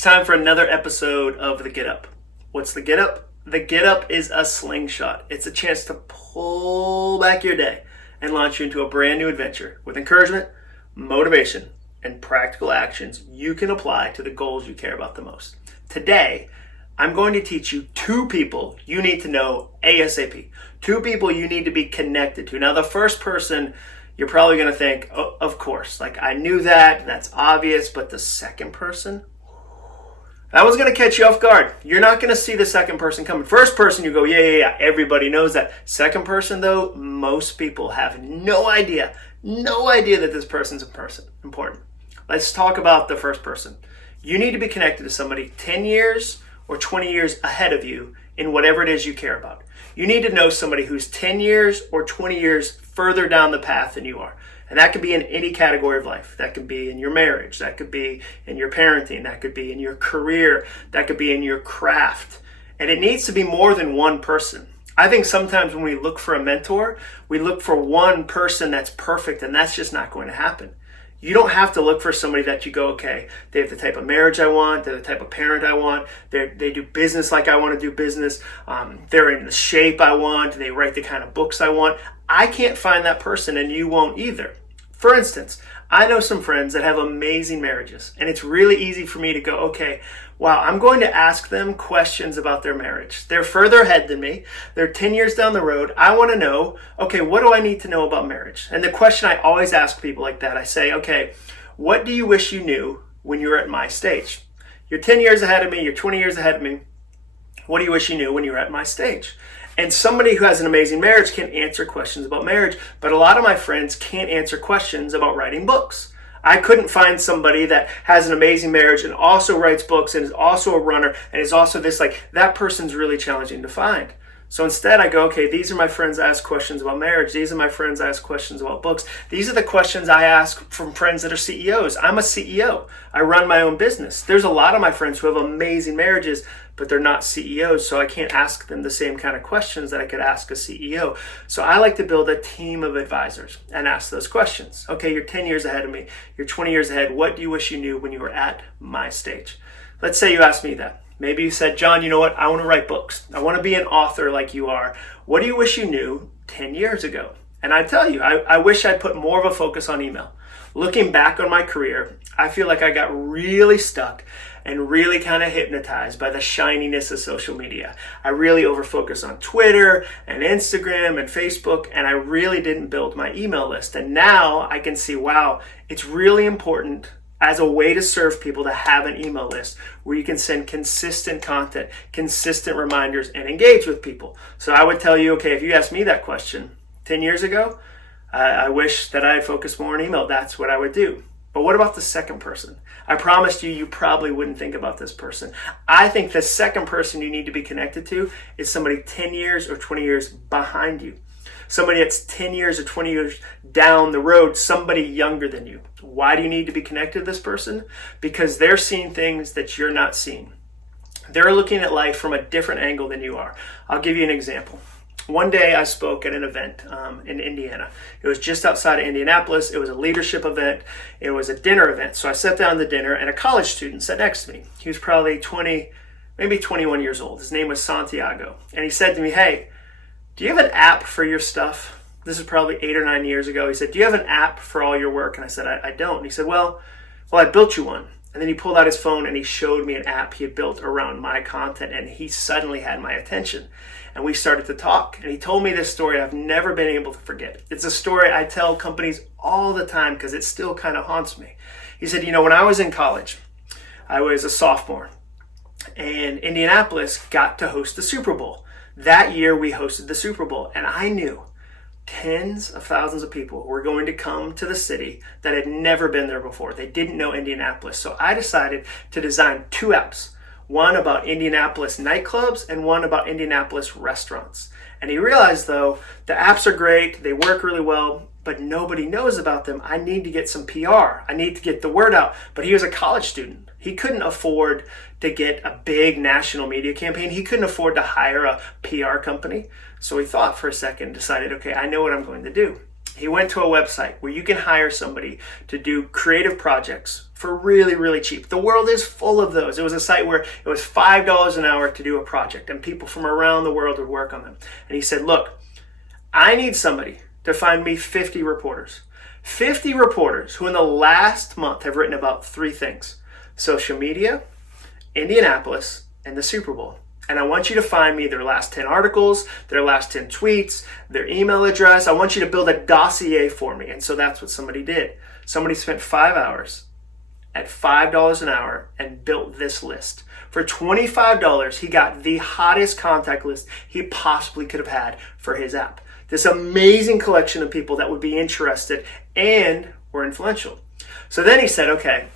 It's time for another episode of The Get Up. What's the Get Up? The Get Up is a slingshot. It's a chance to pull back your day and launch you into a brand new adventure with encouragement, motivation, and practical actions you can apply to the goals you care about the most. Today, I'm going to teach you two people you need to know ASAP. Two people you need to be connected to. Now, the first person, you're probably going to think, oh, of course, like I knew that, that's obvious, but the second person? That one's going to catch you off guard. You're not going to see the second person coming. First person, you go, yeah, everybody knows that. Second person, though, most people have no idea that this person's important. Let's talk about the first person. You need to be connected to somebody 10 years or 20 years ahead of you in whatever it is you care about. You need to know somebody who's 10 years or 20 years further down the path than you are. And that could be in any category of life. That could be in your marriage. That could be in your parenting. That could be in your career. That could be in your craft. And it needs to be more than one person. I think sometimes when we look for a mentor, we look for one person that's perfect, and that's just not going to happen. You don't have to look for somebody that you go, okay, they have the type of marriage I want, they're the type of parent I want, they do business like I want to do business, they're in the shape I want, they write the kind of books I want. I can't find that person, and you won't either. For instance, I know some friends that have amazing marriages, and it's really easy for me to go, okay, wow, I'm going to ask them questions about their marriage. They're further ahead than me. They're 10 years down the road. I want to know, okay, what do I need to know about marriage? And the question I always ask people like that, I say, okay, what do you wish you knew when you were at my stage? You're 10 years ahead of me. You're 20 years ahead of me. What do you wish you knew when you were at my stage? And somebody who has an amazing marriage can answer questions about marriage, but a lot of my friends can't answer questions about writing books. I couldn't find somebody that has an amazing marriage and also writes books and is also a runner and is also this, like, that person's really challenging to find. So instead I go, okay, these are my friends I ask questions about marriage. These are my friends I ask questions about books. These are the questions I ask from friends that are CEOs. I'm a CEO. I run my own business. There's a lot of my friends who have amazing marriages, but they're not CEOs, so I can't ask them the same kind of questions that I could ask a CEO. So I like to build a team of advisors and ask those questions. Okay, you're 10 years ahead of me. You're 20 years ahead. What do you wish you knew when you were at my stage? Let's say you asked me that. Maybe you said, John, you know what? I want to write books. I want to be an author like you are. What do you wish you knew 10 years ago? And I tell you, I wish I'd put more of a focus on email. Looking back on my career, I feel like I got really stuck and really kind of hypnotized by the shininess of social media. I really overfocused on Twitter and Instagram and Facebook, and I really didn't build my email list. And now I can see, wow, it's really important as a way to serve people to have an email list where you can send consistent content, consistent reminders, and engage with people. So I would tell you, okay, if you asked me that question 10 years ago, I wish that I had focused more on email. That's what I would do. But what about the second person? I promised you probably wouldn't think about this person. I think the second person you need to be connected to is somebody 10 years or 20 years behind you. Somebody that's 10 years or 20 years down the road, somebody younger than you. Why do you need to be connected to this person? Because they're seeing things that you're not seeing. They're looking at life from a different angle than you are. I'll give you an example. One day I spoke at an event in Indiana. It was just outside of Indianapolis. It was a leadership event. It was a dinner event. So I sat down to dinner and a college student sat next to me. He was probably 20, maybe 21 years old. His name was Santiago. And he said to me, hey, do you have an app for your stuff? This is probably 8 or 9 years ago. He said, do you have an app for all your work? And I said, I don't. And he said, well, I built you one. And then he pulled out his phone and he showed me an app he had built around my content, and he suddenly had my attention. And we started to talk, and he told me this story I've never been able to forget. It's a story I tell companies all the time because it still kind of haunts me. He said, you know, when I was in college, I was a sophomore, and Indianapolis got to host the Super Bowl. That year we hosted the Super Bowl, and I knew tens of thousands of people were going to come to the city that had never been there before. They didn't know Indianapolis. So I decided to design two apps, one about Indianapolis nightclubs and one about Indianapolis restaurants. And he realized, though, the apps are great, they work really well, but nobody knows about them. I need to get some PR. I need to get the word out. But he was a college student. He couldn't afford to get a big national media campaign. He couldn't afford to hire a PR company. So he thought for a second, decided, okay, I know what I'm going to do. He went to a website where you can hire somebody to do creative projects for really, really cheap. The world is full of those. It was a site where it was $5 an hour to do a project, and people from around the world would work on them. And he said, look, I need somebody to find me 50 reporters. 50 reporters who in the last month have written about 3 things: social media, Indianapolis, and the Super Bowl. And I want you to find me their last 10 articles, their last 10 tweets, their email address. I want you to build a dossier for me. And so that's what somebody did. Somebody spent 5 hours at $5 an hour and built this list. For $25, he got the hottest contact list he possibly could have had for his app. This amazing collection of people that would be interested and were influential. So then he said, okay,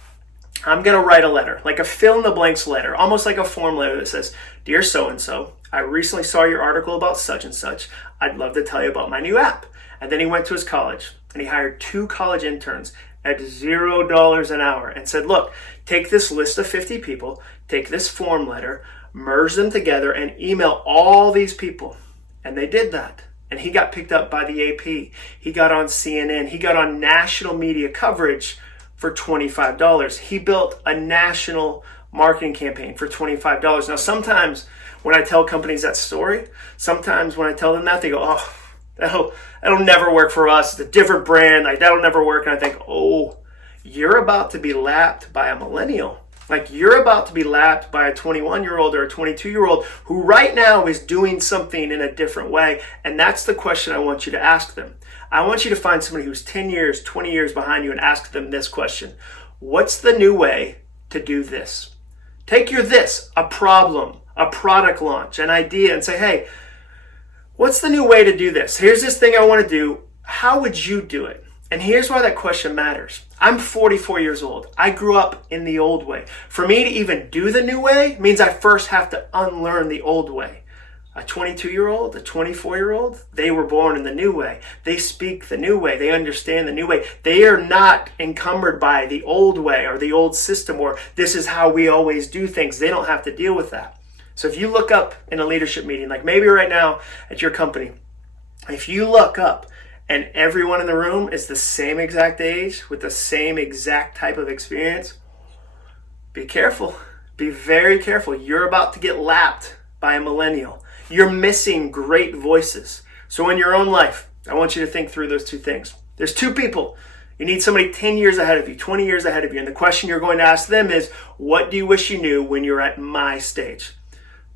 I'm going to write a letter, like a fill-in-the-blanks letter, almost like a form letter that says, Dear so-and-so, I recently saw your article about such and such. I'd love to tell you about my new app. And then he went to his college and he hired 2 college interns at $0 an hour and said, look, take this list of 50 people, take this form letter, merge them together and email all these people. And they did that. And he got picked up by the AP. He got on CNN. He got on national media coverage for $25. He built a national marketing campaign for $25. Now, sometimes when I tell companies that story, sometimes when I tell them that, they go, oh, that'll never work for us. It's a different brand. Like, that'll never work. And I think, oh, you're about to be lapped by a millennial. Like, you're about to be lapped by a 21-year-old or a 22-year-old who right now is doing something in a different way. And that's the question I want you to ask them. I want you to find somebody who's 10 years, 20 years behind you and ask them this question. What's the new way to do this? Take your this, a problem, a product launch, an idea, and say, hey, what's the new way to do this? Here's this thing I want to do. How would you do it? And here's why that question matters. I'm 44 years old. I grew up in the old way. For me to even do the new way means I first have to unlearn the old way. A 22-year-old, a 24-year-old, they were born in the new way. They speak the new way. They understand the new way. They are not encumbered by the old way or the old system or this is how we always do things. They don't have to deal with that. So if you look up in a leadership meeting, like maybe right now at your company, if you look up and everyone in the room is the same exact age with the same exact type of experience, be careful. Be very careful. You're about to get lapped by a millennial. You're missing great voices. So in your own life, I want you to think through those 2 things. There's 2 people. You need somebody 10 years ahead of you, 20 years ahead of you. And the question you're going to ask them is, what do you wish you knew when you're at my stage?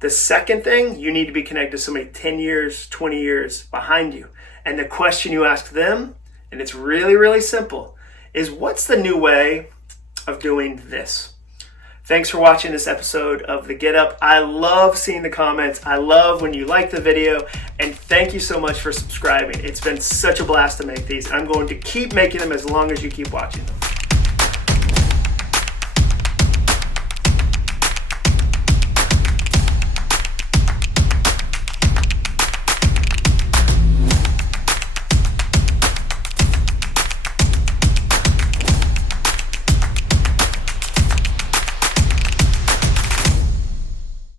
The second thing, you need to be connected to somebody 10 years, 20 years behind you. And the question you ask them, and it's really, really simple, is what's the new way of doing this? Thanks for watching this episode of The Get Up. I love seeing the comments. I love when you like the video. And thank you so much for subscribing. It's been such a blast to make these. I'm going to keep making them as long as you keep watching them.